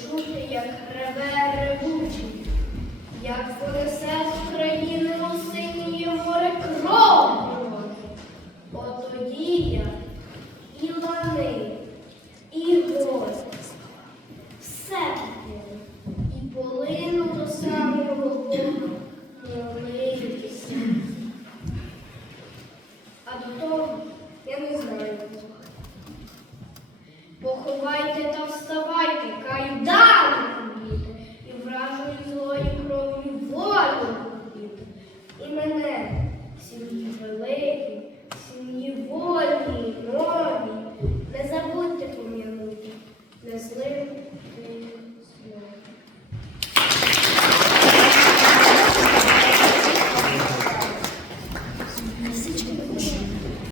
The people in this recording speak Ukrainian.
чути, як реве ревучий, як понесе з України у синє море кров. От тоді я і лани, і гость, все і поли. ховайте та вставайте, кайдани купіте, і вражою злою кров'ю волю купіте. І мене сім'ї великі, сім'ї вольні, нові, не забудьте пом'янути, не злив.